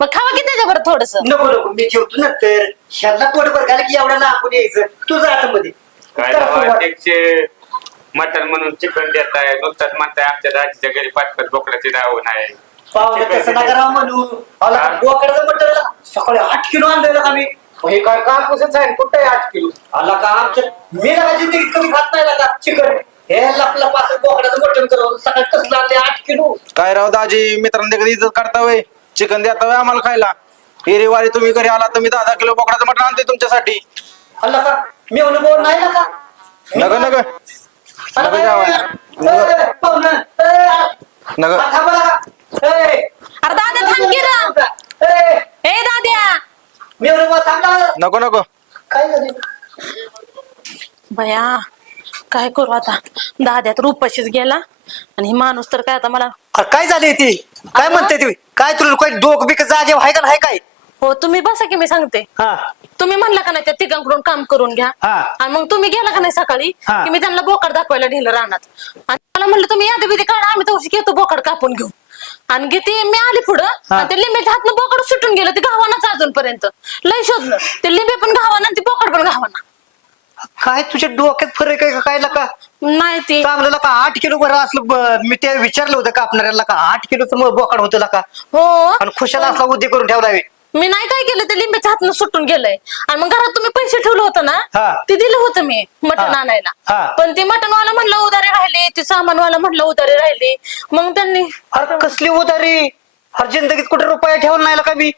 मग खावा की त्याच्याबरोबर थोडस. नको मी जेवतो नंतर शाला पोटभर घाल की एवढा लांबून यायचं तुझं आतमध्ये. मटन म्हणून चिकन देत आहे नुकताच म्हणताय आमच्या दाजीच्या घरी 5-5 बोकडाची दावण आहे. पाहुणे तसं नका राव म्हणू. बोकडाचं मटण सकाळी 8 किलो आणलेलं आम्ही. हे काय कालपासूनच आहे कुठे 8 किलो. आला का आमच्या मी ना जिंदगीत कमी खात नाही का चिकन. हे लपला पासून बोकडाचं मटण करून सकाळी कसं आणले 8 किलो. काय राव दाजी मित्रांच्या कधी इज्जत करता वय चिकन देता वय आम्हाला खायला. हिरेवारी तुम्ही घरी आला तर मी 10 किलो बोकडाचं मटण आणते तुमच्यासाठी. आला का मी बोल नाही ना का. नग अरे दादा थांब की रे. ए दाद्या मी थांबला. नको काय झालं? भया काय करू आता. दाद्यात रुपाशीच गेला आणि माणूस तर काय आता मला. काय झाली ती काय म्हणते ती काय तुला काही डोक बिक जागे आहे का नाही काय. हो तुम्ही बसा की मी सांगते. हा तुम्ही म्हणला का नाही त्या तिघांकडून काम करून घ्या हा. आणि मग तुम्ही गेला का नाही सकाळी हा. की मी त्यांना बोकड दाखवायला नेलं रानात आणि मला म्हणलं तुम्ही यादी बिदी काढा आम्ही तवशी घेतो बोकड कापून घेऊन. आणि किती मी आली पुढं आणि ते लिंबेच्या हातनं बोकड सुटून गेलं ते घावानाच अजूनपर्यंत लय शोधलं ते लिंबे पण घावाना आणि ते बोकड पण घावाना. काय तुझ्या डोक्यात फरक आहे का काय का नाही ते चांगलं का 8 किलो बरं असलं मी ते विचारलं होतं कापणाऱ्याला का 8 किलोचं बोकाड होतं का हो आणि खुशाला असला उद्योग करून ठेवला आहे. मी नाही काय केलं ते लिंबेच्या हातनं सुटून गेलंय आणि मग घरात तुम्ही पैसे ठेवलं होतं ना हा. ते दिलं होतं मी मटण हा. आणायला हा. पण ते मटणवाला म्हणलं उधारी राहिले ते सामानवाला म्हणलं उधारी राहिले मग त्यांनी अरे कसली उधारी हर जिंदगीत कुठे रुपया ठेवला नाही का मी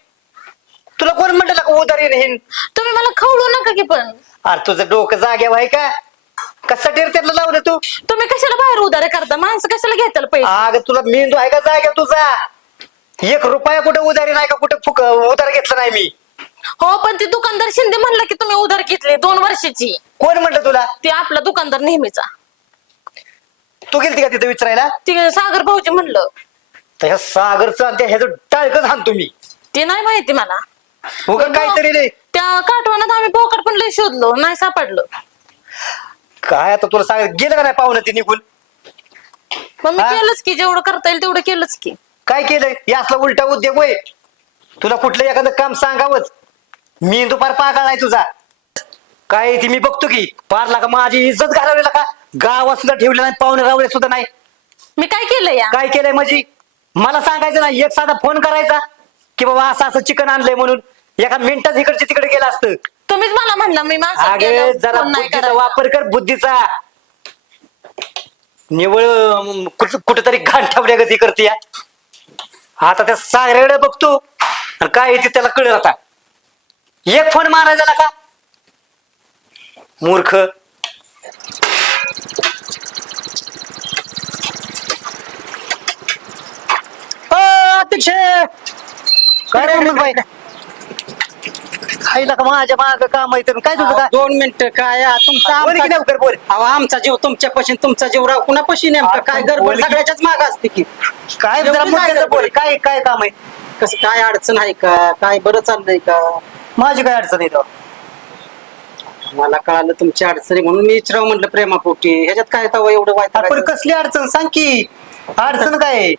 तुला कोण म्हणलं का उधारी नाही तुम्ही मला खवळू नका की पण अरे तुझं डोकं जाग्यावर आहे का कशासाठी रे त्याला लावलं तू तुम्ही कशाला बाहेर उधारे करता माणसं कशाला घेताल पैसे अगं तुला मेंदू आहे का जाग्यावर तुझा 1 रुपया कुठे उधारी नाही का कुठे उधार घेतला नाही मी हो पण ते दुकानदार शिंदे म्हणलं की तुम्ही उधार घेतली 2 वर्षाची कोण म्हणलं तुला ते आपला दुकानदार नेहमीचा तू गेलती का तिथे विचारायला ते सागर भाऊजी म्हणलं त्या सागरचं आणि ह्याचं टाळकच हाणतो मी ते नाही माहिती मला उगा काहीतरी रे त्या काठवणात आम्ही बोकड पण लय शोधलो नाही सापडलं काय आता तुला सांग गेलं का नाही पाहुणं ते निघून मग मी हा? केलंच की जेवढं करता येईल तेवढं केलंच की काय केलंय हे असला उलटा उद्योग होय तुला कुठलं एखादं काम सांगावंच मी दुपार पागळ आहे तुझा काय ती मी बघतो की पारला का माझी इज्जत घालवलेला का गावात सुद्धा ठेवले नाही पाहुणे रावले सुद्धा नाही मी काय केलं या काय केलंय म्हणजे मला सांगायचं नाही एक साधा फोन करायचा की बाबा असं असं चिकन आणलंय म्हणून एका मिनिटात इकडचे तिकडे गेलं असतं तुम्हीच मला म्हणला मी माणसात अगे गेल्यावर जरा फोन नाही बुद्धीचा करायचा. वापर कर बुद्धीचा निवळ कुठेतरी घाण ठेवल्या गती करते या. आता त्या सागऱ्याकडे बघतो आणि काय येते त्याला कळलं आता एक फोन मारायचा का मूर्ख अध्यक्ष काय रे अमोलभाई? खायला का माझ्या माग काम आहे तर काय तुझं काय 2 मिनिटं काय तुमचा बोल की आमचा- लवकर बोल अहो, आमचा जीव तुमच्यापाशी तुमचा जीव राव कुणापाशी नेमका काय बोल गडबड की. सगळ्याच्याच माग असते की काय एवढी जरा काय मोठ्यानं गडबड बोल आहे? काय काय काम आहे कसं काय अडचण आहे का काय बरं चाललंय का माझी काय अडचण आहे तेव्हा? मला कळालं तुमची अडचण आहे म्हणून मी विचारावं म्हटलं प्रेमापोटी ह्याच्यात काय तवा एवढं वाईट पण कसली अडचण सांग की अडचण काय आहे?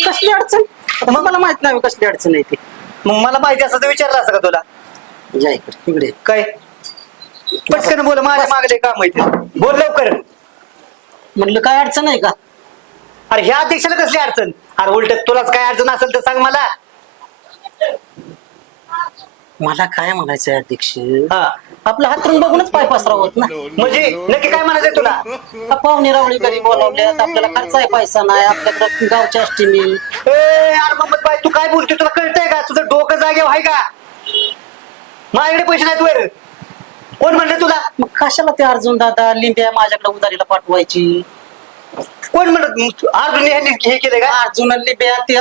कसली अडचण मग मला माहित नाही कसली अडचण आहे ती मग मला माहिती असं तर विचारलं असं का तुला या इकडे इकडे काय पटकन बोल माझ्या मागले काम आहे ते. बोल लवकर म्हणलं काय अडचण आहे का अरे ह्या अध्यक्षाला कसली अडचण अरे उलट तुलाच काय अडचण असेल तर सांग मला मला काय म्हणायचंय अध्यक्ष हा आपल्या हातून बघूनच पाय पसरावत ना म्हणजे नक्की काय म्हणायचंय तुला हा पाहुणे रावळी घरी बोलावल्यात आपल्याला खर्च आहे पैसा नाही आपल्याकडे गावच्या अष्टीमी यार मोहम्मद भाई तू काय बोलतोय तुला कळतंय का तुझं डोकं जागेवर आहे का माझ्याकडे पैसे नाहीत वर कोण म्हणलं तुला मग कशाला ते अर्जुन दादा लिंब्या माझ्याकडे उधारीला पाठवायची कोण म्हणत अर्जुन यांनी हे केलंय का अर्जुन लिंब्या ते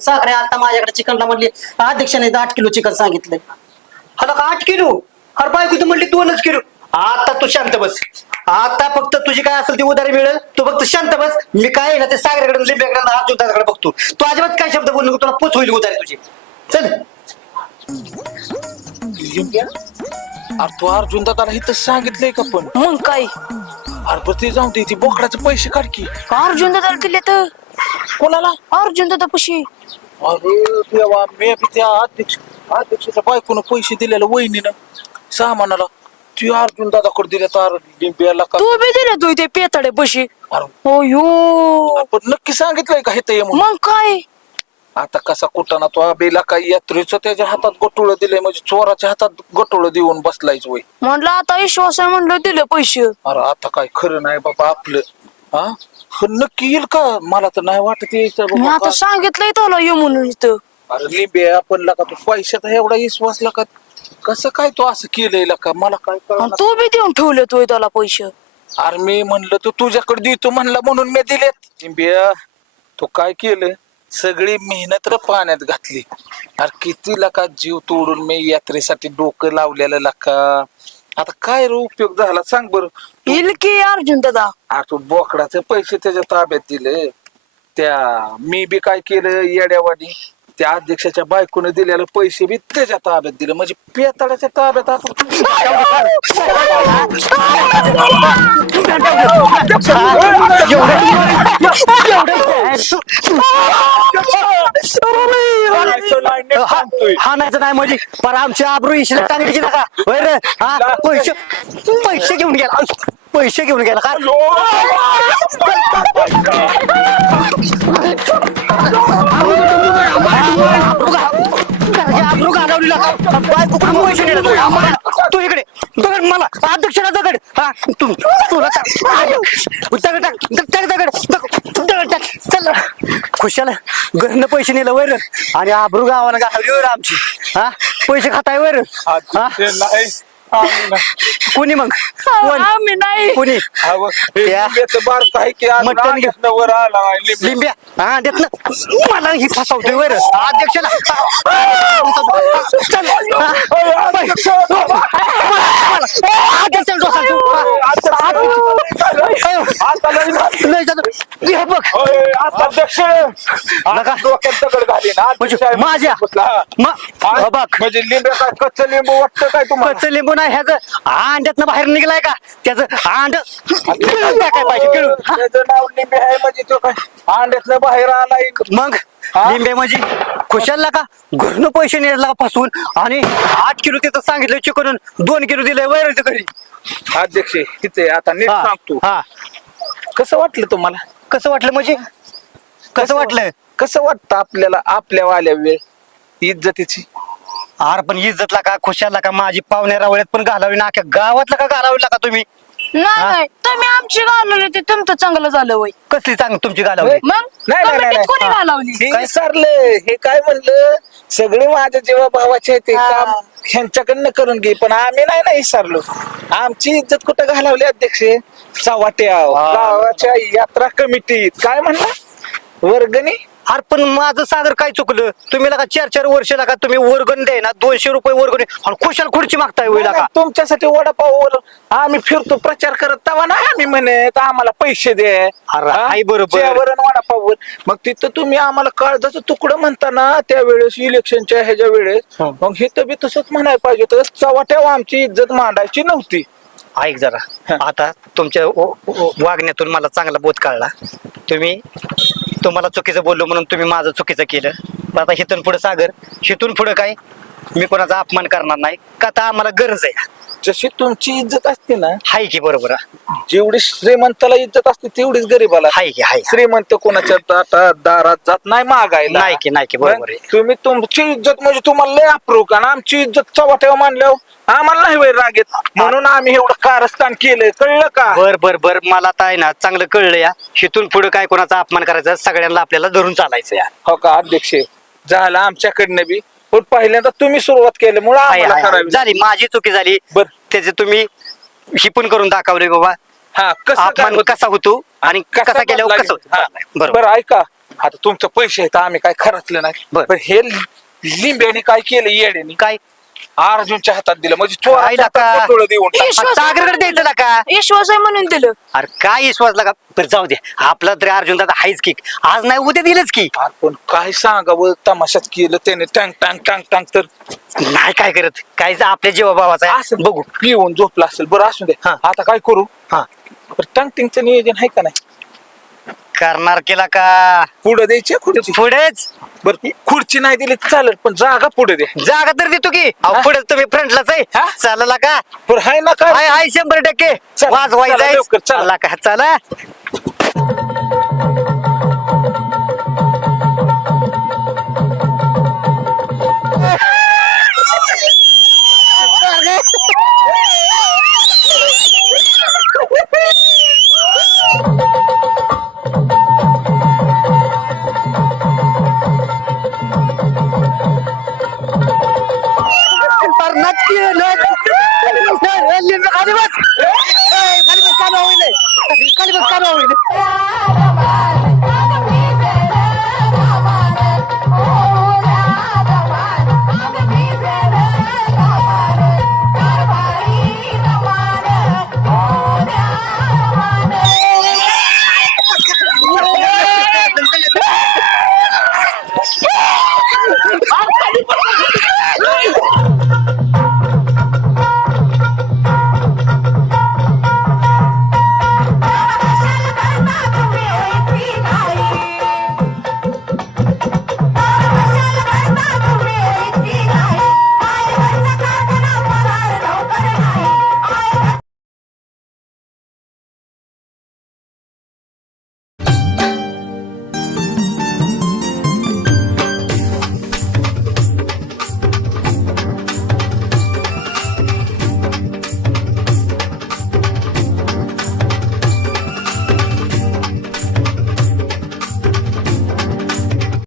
साखरे आता माझ्याकडे चिकनला म्हणली अध्यक्षाने 8 किलो चिकन सांगितलंय आता का 8 किलो अरे बायको तू म्हणली 2च किलो आता तू शांत बस आता फक्त तुझी काय असेल ती उधारी मिळेल तू फक्त शांत बस मी काय आहे ना ते सागऱ्याकडे लिंब्याकडे अर्जुन दादाकडे बघतो तू अजिबात काय शब्द बोलू नको तुला पोच होईल उधारी तुझी चल अरे तू अर्जुन दादाला इथं सांगितलंय का पण मग काय अरे पण ते जाऊ दे ती बोकडाचे पैसे काढ की अर्जुन दादा दिले तर कोणाला अर्जुन दादा पशी अरे देवा मी बी त्या अध्यक्षाच्या बायकोनं पैसे दिलेलं वहिनीनं सामानाला ती अर्जुन दादाकडे दिले तर लिंबियाला का तू बी दिले तू ते पेताडे पशी अरे हो यो पण नक्की सांगितलंय का हे ते म्हणून मग काय आता कसा कुटाना तो आबेला काही यात्रेचं त्याच्या हातात गटोळ दिलंय म्हणजे चोराच्या हातात गटोळ देऊन बसलायच वय म्हणलं आता विश्वास आहे म्हणलं दिले पैसे अरे आता काय खरं नाही बाबा आपलं हा पण नक्की येईल का मला तर नाही वाटत यायचं मी बाबा आता सांगितलंय त्याला ये म्हणून इथं अरे लिंबे आपण का तू पैशात एवढा विश्वास का कसं काय तू असं केलंय का मला काय आणि कळणार तू बी देऊन ठेवले तू त्याला पैसे अरे मी म्हणलं तू तुझ्याकडे देतो म्हणला म्हणून मी दिलेत लिंबिया तू काय केलं सगळी मेहनत र पाण्यात घातली अरे किती लका जीव तोडून मी यात्रेसाठी डोकं लावलेलं लका आता काय रे उपयोग झाला सांग बरं येईल की अर्जुन दादा अरे तू बोकडाचे पैसे त्याच्या ताब्यात दिले त्या मी बी काय केलं येड्यावाडी त्या अध्यक्षाच्या बायकोने दिलेले पैसे बी त्याच्या ताब्यात दिले म्हणजे पेताळाच्या ताब्यात हाणायचं नाही म्हणजे पर आमची आबरू इशला टांगली की नका होय रे हा पैसे पैसे घेऊन गेला पैसे घेऊन गेला काय आबरू घालवली बायको कुठून पैसे नेले तू इकडे दगड मला अध्यक्षाला दगड हा तुला दगड टाक दगड टाक चल खुशाल घरनं पैसे नेलं वर आणि आबरू गावाला घालवली वर आमची हा पैसे खाताय वर हा कोणी मग कोण आम्ही नाही कोणी बारक आहे की आज मटण घे. रागातनं वर आला आहे, लिंबू. लिंब्या हा देत ना मला ही फसवतोय वर अध्यक्षाला चल बघ होय, आता अध्यक्ष नका. डोक्यात दगड घालीन. म्हणजे अध्यक्ष आहे माझ्या हा. बघ म्हणजे लिंबे काय कच्चं लिंबू वाटतं काय तुम्हाला कच्चं लिंबू नाही ह्याचं अंड्यातनं बाहेर निघलाय का त्याचं अंड काय पाहिजे गिळून हा? त्याचं नाव लिंबे आहे म्हणजे तो काय अंड्यातनं बाहेर आलाय मग हा? लिंबे म्हणजे खुशालला का घरनं पैसे नेला पासून आणि 8 किलो तिथं सांगितलं चिकन 2 किलो दिलंय वैर घरी अध्यक्ष तिथे आता नीट हा, सांगतो हा कसं वाटलं तुम्हाला कसं वाटलं म्हणजे कसं वाटलं कसं वाटतं आपल्याला आपल्या वाल्या वेळ इज्जतीची आर पण इज्जतला का खुशालला का माझी पाहुण्या रावळ्यात पण घालावी ना अख्ख्या गावातला का घालावी का तुम्ही नाही तुम्ही आमची घालवली ते तुमचं चांगलं झालं वय कसली चांग तुमची घालावी मग नाही, नाही, कमिटीत नाही. कोणी हा. घालवली हे सरलं हे काय म्हणलं सगळे माझ्या जेव्हा भावाचे आहे ते हा. काम ह्यांच्याकडनं करून घे पण आम्ही नाही ना विसरलो आमची इज्जत कुठं घालवली अध्यक्ष चव्हाट्या गावाच्या यात्रा कमिटीत काय म्हणला वर्गणी अरे पण माझं सागर काय चुकलं तुम्ही लगा 4 वर्ष लागा तुम्ही वर्गण द्याय ना 200 रुपये वर्गणी आणि खुशाल खुर्ची मागताय होईल का तुमच्यासाठी वडापाव आम्ही फिरतो प्रचार करत तेव्हा नाही आम्ही म्हणत आम्हाला पैसे दे अरे, हाय बरोबर. वडापाववर मग तिथं तुम्ही आम्हाला काळजाचं तुकडं म्हणता ना त्यावेळेस इलेक्शनच्या ह्याच्या वेळेस मग हे तर बी तसंच म्हणायला पाहिजे तर चव्हाट्यावर आमची इज्जत मांडायची नव्हती ऐक जरा आता तुमच्या वागण्यातून मला चांगला बोध कळला तुम्हाला चुकीचं बोललो म्हणून तुम्ही माझं चुकीचं केलं पण आता हिथून पुढे सागर हिथून पुढे काय मी कोणाचा अपमान करणार नाही का आता आम्हाला गरज आहे जशी तुमची इज्जत असते ना हाय की बरोबर जेवढी श्रीमंताला इज्जत असते तेवढीच गरीबाला हाय की हाय श्रीमंत कोणाच्या दारात जात नाही मागायला नाही की बरोबर आहे तुम्ही तुमची इज्जत म्हणजे तुम्हाला लय अप्रूव आणि आमची इज्जत चव्हाट्यावर मानल्यावर आम्हाला नाही वैर राग येत म्हणून आम्ही एवढं कारस्थान केलंय कळलं का बर मला आता आहे ना चांगलं कळलं या हिथून पुढे काय कोणाचा अपमान करायचा सगळ्यांना आपल्याला धरून चालायचं या हो का अध्यक्ष झालं आमच्याकडनं बी पण पहिल्यांदा तुम्ही सुरुवात केल्यामुळे आम्हाला करावी झाली माझी चुकी झाली बर त्याचे तुम्ही ही पण करून दाखवले बाबा हा कसं काय अपमान होतं? कसा होतो आणि कसा केल्यावर लागेल? कसं हा. होतं बरोबर बरं ऐका आता तुमचं पैसे आहेत आम्ही काय खर्चलं नाही बरं. पण हे लिंब्याने काय केलं येड्याने काय अर्जुनच्या हातात दिलं म्हणजे आईला का? चोराला देऊन टाकलं. सागरकडे द्यायचं ना का विश्वास आहे म्हणून दिलं अरे काय विश्वास लागा बरं जाऊ दे आपला तरी अर्जुन दादा हायच की आज नाही उद्या दिलंच की पण काय सांगावं तमाशात केलं त्याने टांग टांग टांग टांग तर नाही काय करत काय आपल्या जीवाभावाचा आहे. असं बघू पिऊन झोपला असेल बरं असू दे हा. आता काय करू हा बरं टांग टिंगचं नियोजन आहे का नाही करणार केला का पुढे द्यायची खुर्ची पुढेच बरं खुर्ची नाही दिली तर चालेल पण जागा पुढे दे जागा तर देतो की अहो, पुढे तुम्ही फ्रंटलाच आहे हा? चालला का बरं हाय ना काय हाय 100% चला, वाजवायचं चला, लवकर, चला. चला का चला